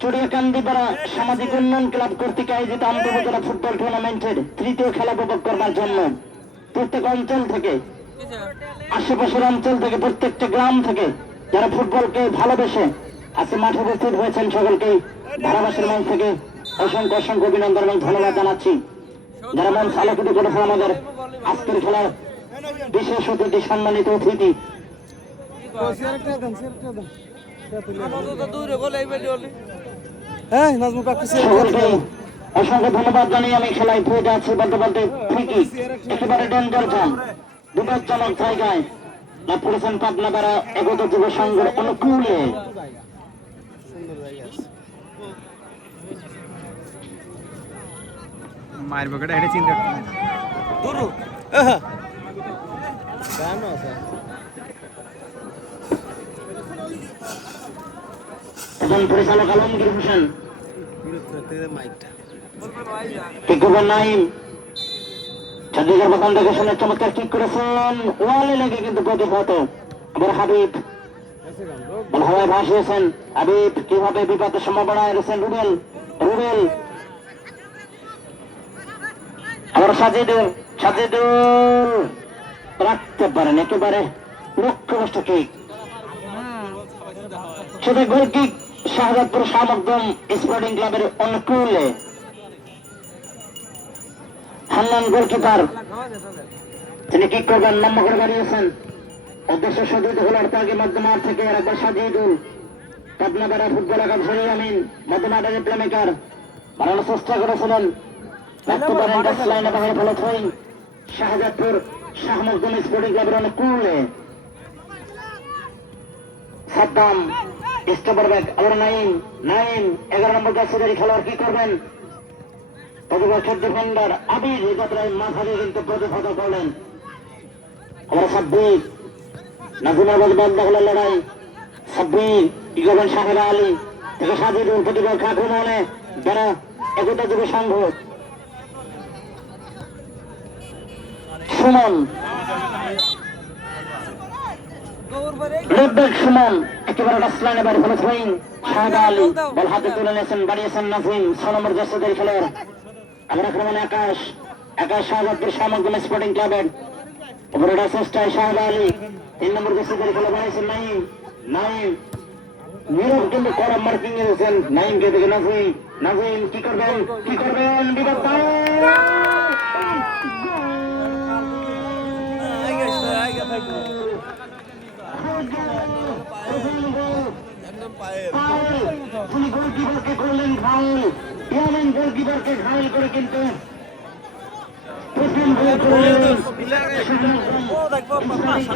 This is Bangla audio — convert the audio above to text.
চড়িয়াকান্দিপাড়া সামাজিক উন্নয়ন ক্লাব কর্তৃক আয়োজিত আন্তঃজেলা ফুটবল টুর্নামেন্টের তৃতীয় খেলা উপভোগ করবার জন্য প্রত্যেক অঞ্চল থেকে, আশেপাশের অঞ্চল থেকে, প্রত্যেকটা গ্রাম থেকে যারা ফুটবলকে ভালোবেসে আজকে মাঠে উপস্থিত হয়েছেন সকলকেই ধারাবাসের মঞ্চ থেকে অসংখ্য অসংখ্য অভিনন্দন এবং ধন্যবাদ জানাচ্ছি। যারা মঞ্চ আলোকিত করেছেন আমাদের আজকের খেলার বিশেষ অতিথি, সম্মানিত অতিথি, অসংখ্য ধন্যবাদ জানিয়ে আমি খেলায় ফিরে যাচ্ছি। বলতে বলতে ঠিকই একেবারে ডেঞ্জার জোন, বিপজ্জনক জায়গায় লাভ করেছেন পাবনাপাড়া একতা যুব সংঘের অনুকূলে। মায়ের বকেটা এটা চিন্তা এখন পরিচালক আলমগীর হোসেন, নাইম চাঁদিগার বাগান থেকে শুনে চমৎকার ঠিক করেছেন, ওয়ালে লেগে কিন্তু প্রতিহত। আবার হাবিব হাওয়ায় ভাসিয়েছেন, হাবিব কিভাবে বিপদের সম্ভাবনায় রয়েছেন রুবেল, রুবেল আবার সাজিদুল, সাজিদুল রাখতে পারেন একেবারে লক্ষ্যভ্রষ্ট কিক, সেটা গোল কিক শাহজাদপুর শাহমকদম স্পোর্টিং ক্লাবের অনুকূলে। হান্নান গোলকিপার, তিনি কিক করবেন, লম্বা করে বাড়িয়েছেন, উদ্দেশ্য সজ্জিত হল তাকে মধ্যমাঠ থেকে একবার সাজিদুল, পাবনাপাড়া ফুটবল একাদশী আমিন মধ্যমাঠের প্লেমেকার বাড়ানোর চেষ্টা করেছিলেন, শাহজাদপুর শাহমকদম স্পোর্টিং ক্লাবের অনুকূলে। সাদ্দাম স্টপার ব্যাক, আবার নাইম, নাইম 11 নম্বর জার্সিধারী খেলোয়াড় কি করবেন, প্রতিপক্ষের ডিফেন্ডার আবির এই যাত্রায় মাথা দিয়ে কিন্তু প্রতিহত করলেন। আবার সাব্বির, নাজিমাবাদ বন্ধ হলেন লড়াই, সাব্বির কি করবেন, শাহেরা আলী থেকে সাজিদুল, প্রতিপক্ষ আক্রমণে যারা একতা যুব সংঘ সুমন, সুমন একেবারে রাসলানে বাড়ি ফেলে থ্রোয়িং, শাহেদা আলী বল হাতে তুলে নিয়েছেন, বাড়িয়েছেন নাজিম 6 নম্বর জার্সিধারী খেলোয়াড়। আবার আক্রমণে আকাশ, আকাশ শাহজাদপুর শাহমকদম স্পোর্টিং ক্লাবের উপরে চেষ্টায় শাহেদা আলী 3 নম্বর জার্সিধারী খেলোয়াড় বানিয়েছেন নাইম, নাইম নীরব কিন্তু কড়া মার্কিং এসেছেন নাইমকে দেখে নাজিম, নাজিম কি করবেন, কি করবেন, বিপদ গোলকিপারকে করলেন ঘায়ল, গোলকিপারকে ঘায়ল করে কিন্তু প্রথম গোল করলেন